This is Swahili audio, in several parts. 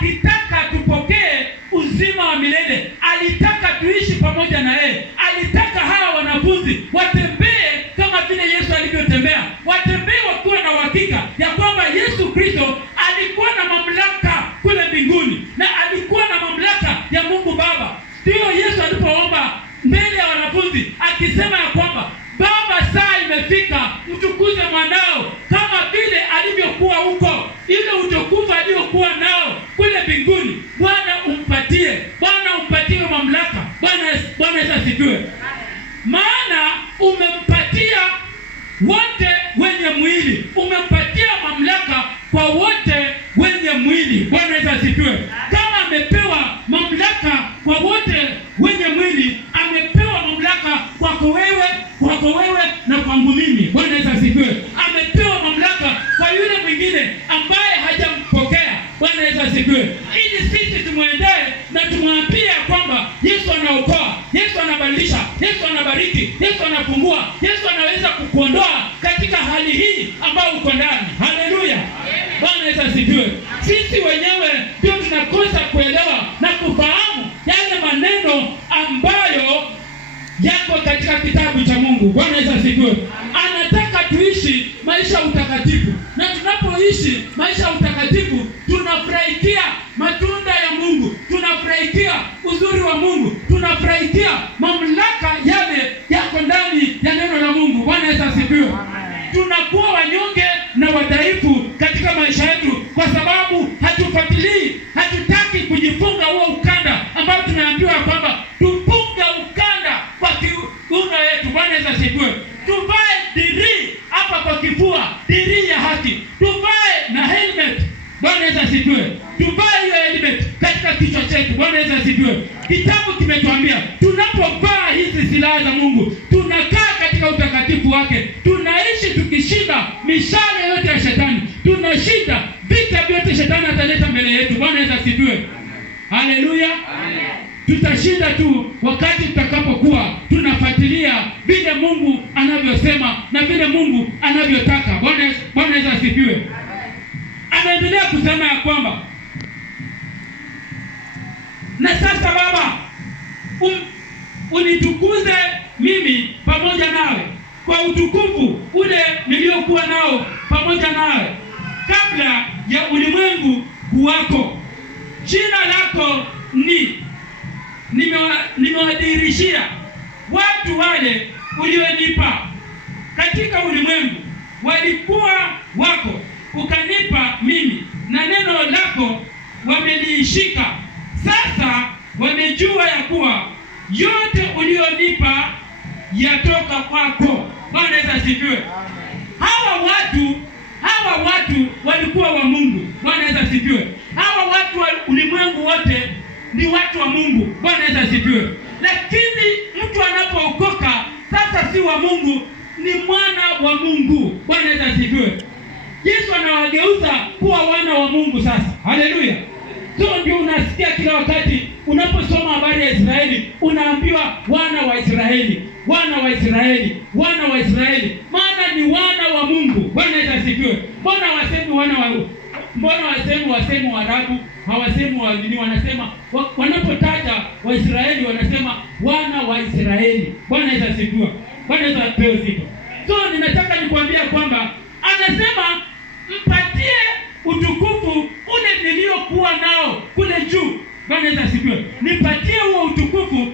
alitaka tupokee uzima wa milele, alitaka tuishi pamoja na yeye, alitaka hawa wanafunzi watembee kama vile Yesu alivyotembea, watembee wakiwa na uhakika ya kwamba Yesu Kristo alikuwa na mamlaka kule mbinguni na alikuwa na mamlaka ya Mungu Baba. Ndio Yesu alipoomba mbele ya wanafunzi akisema ya kwamba Baba, saa imefika, mtukuze mwanao kama vile alivyokuwa huko, ile utukufu aliokuwa nao kule mbinguni. Bwana umpatie mamlaka. Bwana Yesu asifiwe. Maana umempatia wote wenye mwili, umempatia mamlaka kwa wote wenye mwili. Bwana Yesu asifiwe. Kama amepewa mamlaka kwa wote wenye mwili, amepewa mamlaka kwako wewe na kwangu mimi. Bwana Yesu asifiwe. Amepewa mamlaka kwa yule mwingine ambaye hajampokea. Bwana Yesu asifiwe. Ili sisi tumwendee na tumwambie kwamba Yesu anaokoa, Yesu anabadilisha, Yesu anabariki, Yesu anafungua, Yesu anaweza kukuondoa katika hali hii ambayo uko ndani. Haleluya. Bwana Yesu asifiwe. Sisi wenyewe ndio tunakosa kuelewa na kufahamu yale maneno ambayo yako katika kitabu cha Mungu. Bwana Yesu asifiwe. Anataka tuishi maisha utakatifu, na tunapoishi maisha utakatifu tunafurahikia matunda ya Mungu, tunafurahikia uzuri wa Mungu, tunafurahikia mamlaka yale yako ndani ya neno la Mungu. Bwana Yesu asifiwe. Tunakuwa wanyonge na wadhaifu katika maisha yetu kwa sababu hatufuatilii, hatutaki kujifunga huo ukanda ambao tunaambiwa kwamba tufunge ukanda kwa kiuno yetu. Bwana Yesu asifiwe. Tuvae dirii hapa kwa kifua, dirii ya haki. Tuvae na helmet. Bwana Yesu asifiwe. Tuvae hiyo helmet katika kichwa chetu. Bwana Yesu asifiwe. Kitabu kimetuambia tunapovaa hizi silaha za Mungu, tunakaa katika utakatifu wake, tunaishi tukishinda mishale yote ya shetani, tunashinda vita vyote shetani ataleta mbele yetu. Bwana Yesu asifiwe. Haleluya. Tutashinda tu wakati tutakapokuwa tunafuatilia vile Mungu anavyosema na vile Mungu anavyotaka. Bwana Yesu asifiwe. Anaendelea kusema ya kwamba na sasa Baba, unitukuze mimi pamoja nawe kwa utukufu ule niliokuwa nao pamoja nawe kabla ya ulimwengu kuwako. Jina lako nimewadhihirishia watu wale ulionipa katika ulimwengu, walikuwa wako, ukanipa mimi, na neno lako wameliishika. Sasa wamejua ya kuwa yote ulionipa yatoka kwako. Bwana Yesu asifiwe. Hawa watu walikuwa wa Mungu. Bwana Yesu asifiwe. Hawa watu wa ulimwengu wote ni watu wa Mungu. Bwana Yesu asifiwe. Lakini mtu anapookoka sasa si wa Mungu, ni mwana wa Mungu. Bwana Yesu asifiwe. Yesu anawageuza kuwa wana wa Mungu sasa. Haleluya. So ndio unasikia kila wakati unaposoma habari ya Israeli unaambiwa wana wa Israeli, wana wa Israeli, wana wa Israeli. Maana ni wana wa Mungu. Bwana Yesu asifiwe. Mbona wasemi Waarabu, hawasemi wa dini, wanasema wanapotaja Waisraeli wanasema wana wa Israeli. Bwana Yesu asifiwe. Bwana Yesu apewe sifa. So ninataka nikwambia kwamba anasema mpatie utukufu ule niliokuwa nao kule juu. Bwana Yesu asifiwe. Nipatie huo utukufu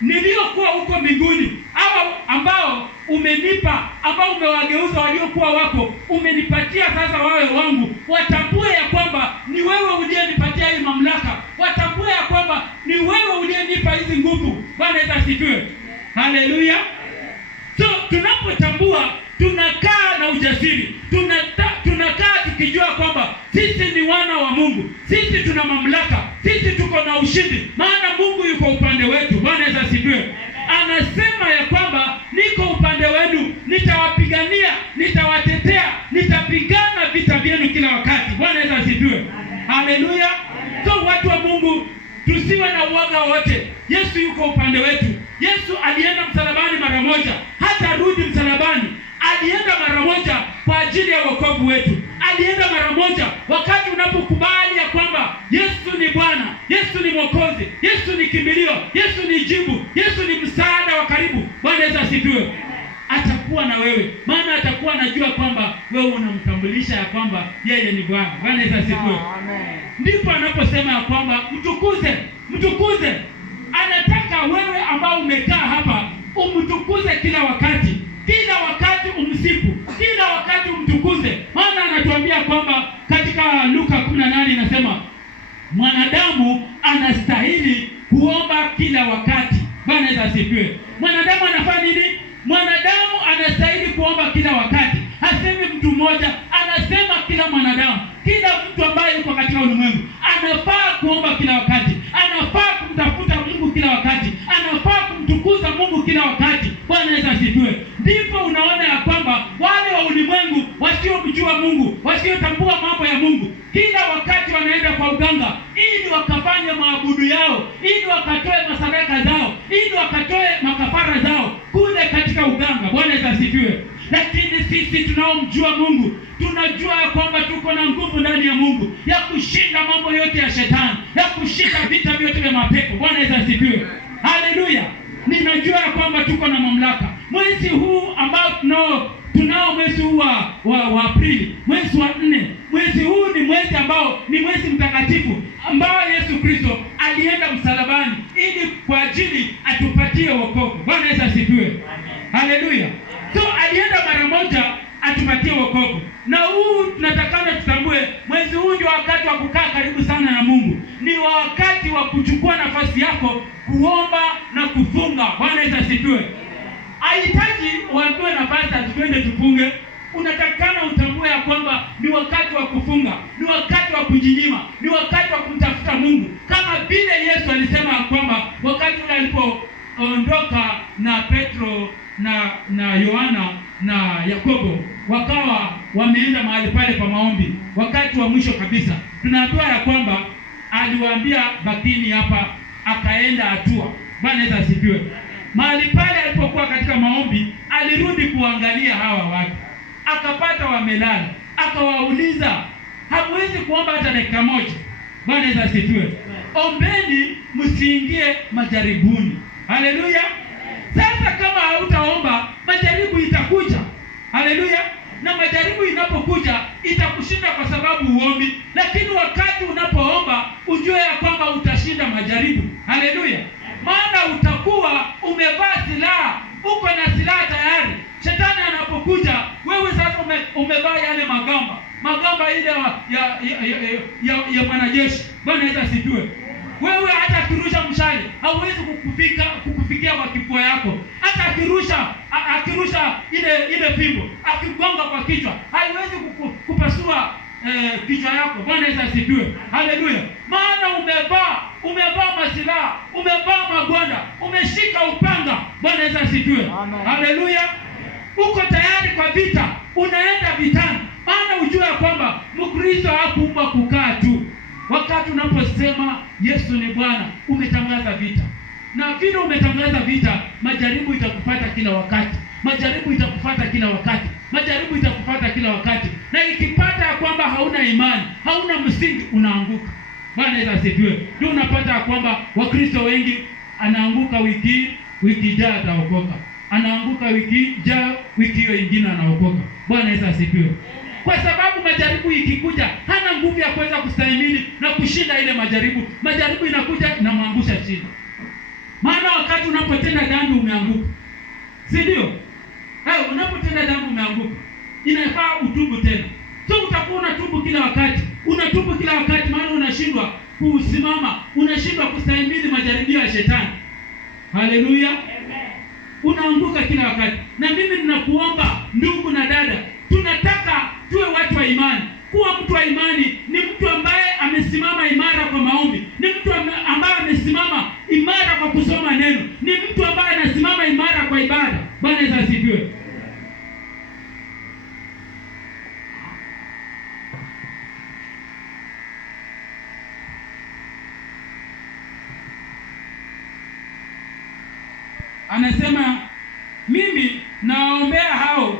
niliokuwa huko mbinguni. Hao ambao umenipa, ambao umewageuza waliokuwa wako, umenipatia sasa wawe wangu. Watambue ya kwamba ni wewe uliyenipatia hii mamlaka. Watambue ya kwamba ni wewe uliyenipa hizi nguvu. Bwana Yesu asifiwe. Haleluya. So tunapotambua tunakaa na ujasiri. Tunakaa tukijua kwamba sisi ni wana wa Mungu. Sisi tuna mamlaka. Sisi tuko na ushindi. Maana Mungu yuko upande wetu. Bwana Yesu asifiwe. Anasema ya kwamba niko upande wenu, nitawapigania, nitawatetea, nitapigana vita vyenu kila wakati. Bwana Yesu asifiwe. Haleluya. So watu wa Mungu, tusiwe na uoga wote. Yesu yuko upande wetu. Yesu alienda msalabani mara moja, hata rudi msalabani. Alienda mara moja kwa ajili ya wokovu wetu. Alienda mara moja. Wakati unapokubali ya kwamba Yesu Bwana, Yesu ni Mwokozi, Yesu ni kimbilio, Yesu ni jibu, Yesu ni msaada wa karibu. Bwana Yesu asifiwe. Atakuwa na wewe, maana atakuwa anajua kwamba wewe unamtambulisha ya kwamba yeye ni Bwana. Bwana Yesu asifiwe. Amen. Ndipo anaposema ya kwamba mtukuze. Anataka wewe ambao umekaa hapa umtukuze kila wakati umsifu, kila wakati umtukuze. Maana anatuambia kwamba katika Luka 18 inasema mwanadamu anastahili kuomba kila wakati. Bwana Yesu asifiwe. Mwanadamu anafanya nini? Mwanadamu anastahili kuomba kila wakati. Hasemi mtu mmoja, anasema kila mwanadamu, kila mtu ambaye yuko katika ulimwengu anafaa kuomba kila wakati, anafaa kumtafuta Mungu kila wakati, anafaa kumtukuza Mungu kila wakati. Bwana Yesu asifiwe. Ndipo unaona ya kwamba wale wa ulimwengu wasiomjua Mungu, wasiotambua mambo ya Mungu, kila wakati wanaenda kwa uganga ili wakafanye maabudu yao, ili wakatoe masadaka zao, ili wakatoe makafara zao kule katika uganga. Bwana Yesu asifiwe. Lakini sisi tunaomjua Mungu tunajua ya kwamba tuko na nguvu ndani ya Mungu ya kushinda mambo yote ya shetani, ya kushinda vita vyote vya mapepo. Bwana Yesu asifiwe. Haleluya. Ninajua ya kwamba tuko na mamlaka. Mwezi huu ambao tunao mwezi huu wa Aprili, mwezi wa 4. Mwezi huu ni mwezi ambao ni mwezi mtakatifu ambao Yesu Kristo alienda msalabani ili kwa ajili atupatie wokovu. Bwana Yesu asifiwe. Haleluya. So alienda mara moja atupatie wokovu. Na huu tunatakana tutambue, mwezi huu ndio wakati wa kukaa karibu sana na Mungu. Ni wakati wa kuchukua nafasi yako kuomba na kufunga. Bwana Yesu asifiwe. Haihitaji uambiwe nafasi atupende tufunge. Unatakana utambue ya kwamba ni wakati wa kufunga, ni wakati wa kujinyima, ni wakati wa kumtafuta Mungu. Kama vile Yesu alisema kwamba wakati ule alipoondoka na Petro na Yohana na Yakobo, wakawa wameenda mahali pale pa maombi, wakati wa mwisho kabisa, tunaambiwa ya kwamba aliwaambia bakini hapa, akaenda hatua. Bwana Yesu asifiwe. Mahali pale alipokuwa katika maombi, alirudi kuangalia hawa watu, akapata wamelala, akawauliza, hamwezi kuomba hata dakika moja? Bwana Yesu asifiwe. Ombeni msiingie majaribuni. Haleluya. Sasa kama hautaomba, majaribu itakuja. Haleluya. Na majaribu inapokuja itakushinda kwa sababu uombi. Lakini wakati unapoomba, ujue ya kwamba utashinda majaribu. Haleluya. Maana utakuwa umevaa silaha, uko na silaha tayari. Shetani anapokuja, wewe sasa umevaa yale magamba ile ya mwanajeshi. Bwana Yesu asifiwe. Wewe hata akirusha mshale hauwezi kukufikia kwa kifua yako. Hata akirusha ile fimbo, akigonga kwa kichwa, haiwezi kupasua kichwa yako. Bwana Yesu asifiwe. Haleluya. Maana umevaa masilaha, umevaa magwanda, umeshika upanga. Bwana Yesu asifiwe. Haleluya. Uko tayari kwa vita, unaenda vitani. Maana ujue kwamba Mkristo hakuumbwa kukaa tu. Wakati unaposema Yesu ni Bwana, umetangaza vita. Na vile umetangaza vita, majaribu itakupata kila wakati. Majaribu itakupata kila wakati. Majaribu itakupata kila wakati. Na ikipata ya kwamba hauna imani, hauna msingi, unaanguka. Bwana Yesu asifiwe. Ndio unapata ya kwamba Wakristo wengi anaanguka wiki ijayo ataokoka. Anaanguka wiki ijayo, wiki hiyo nyingine anaokoka. Bwana Yesu asifiwe. Kwa sababu majaribu ikikuja, hana nguvu ya kuweza kustahimili na kushinda ile majaribu. Majaribu inakuja inamwangusha chini. Maana wakati unapotenda dhambi umeanguka. Si ndio? Unapotenda dhambi umeanguka. Inafaa utubu tena. So utakuwa unatubu kila wakati. Unatubu kila wakati, maana unashindwa kusimama, unashindwa kustahimili majaribio ya shetani. Haleluya. Amen. Unaanguka kila wakati. Na mimi ninakuomba ndugu na dada, tunataka tuwe watu wa imani. Kuwa mtu wa imani ni mtu ambaye amesimama imara kwa maombi, ni mtu ambaye amesimama imara kwa kusoma neno, ni mtu ambaye anasimama imara kwa ibada. Bwana Yesu asifiwe. Anasema, mimi nawaombea hao,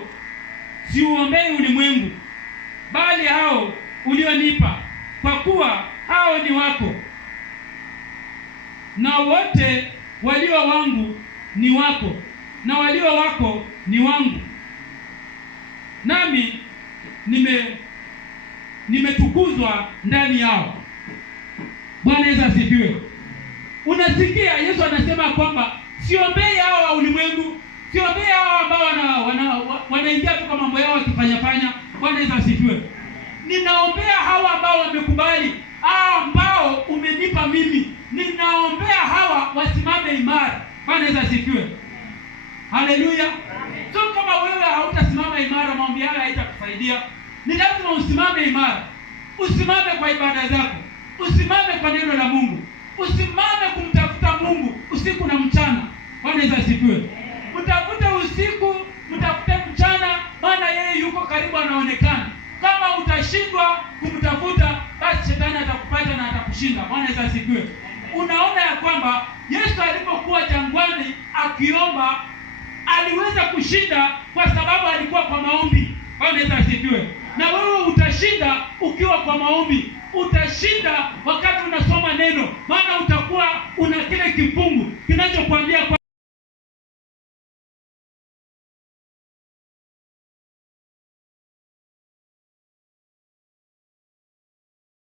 siuombei ulimwengu, bali hao ulionipa, kwa kuwa hao ni wako. na wote walio wangu ni wako, na walio wako ni wangu, nami nimetukuzwa ndani yao. Bwana Yesu asifiwe. Unasikia Yesu anasema kwamba siombei hao wa ulimwengu, siombei hao ambao wanaingia tu kwa mambo yao wakifanya. Bwana Yesu asifiwe. Ninaombea hawa ambao wamekubali, hao ambao umenipa mimi. Ninaombea hawa wasimame imara. Bwana Yesu asifiwe. Haleluya. So kama wewe hautasimama imara, maombi haya haitakusaidia. Ni lazima usimame imara. Usimame kwa ibada zako. Usimame kwa neno la Mungu. Usimame kumtafuta Mungu usiku na mchana. Bwana Yesu asifiwe. Mtafute usiku, mtafute mchana, maana yeye yuko karibu, anaonekana. Kama utashindwa kumtafuta, basi shetani atakupata na atakushinda. Bwana Yesu asifiwe. Unaona ya kwamba Yesu alipokuwa jangwani akiomba, aliweza kushinda kwa sababu alikuwa kwa maombi. Bwana Yesu asifiwe. Na wewe utashinda ukiwa kwa maombi. Utashinda wakati unasoma neno, maana utakuwa una kile kifungu kinachokuambia kwa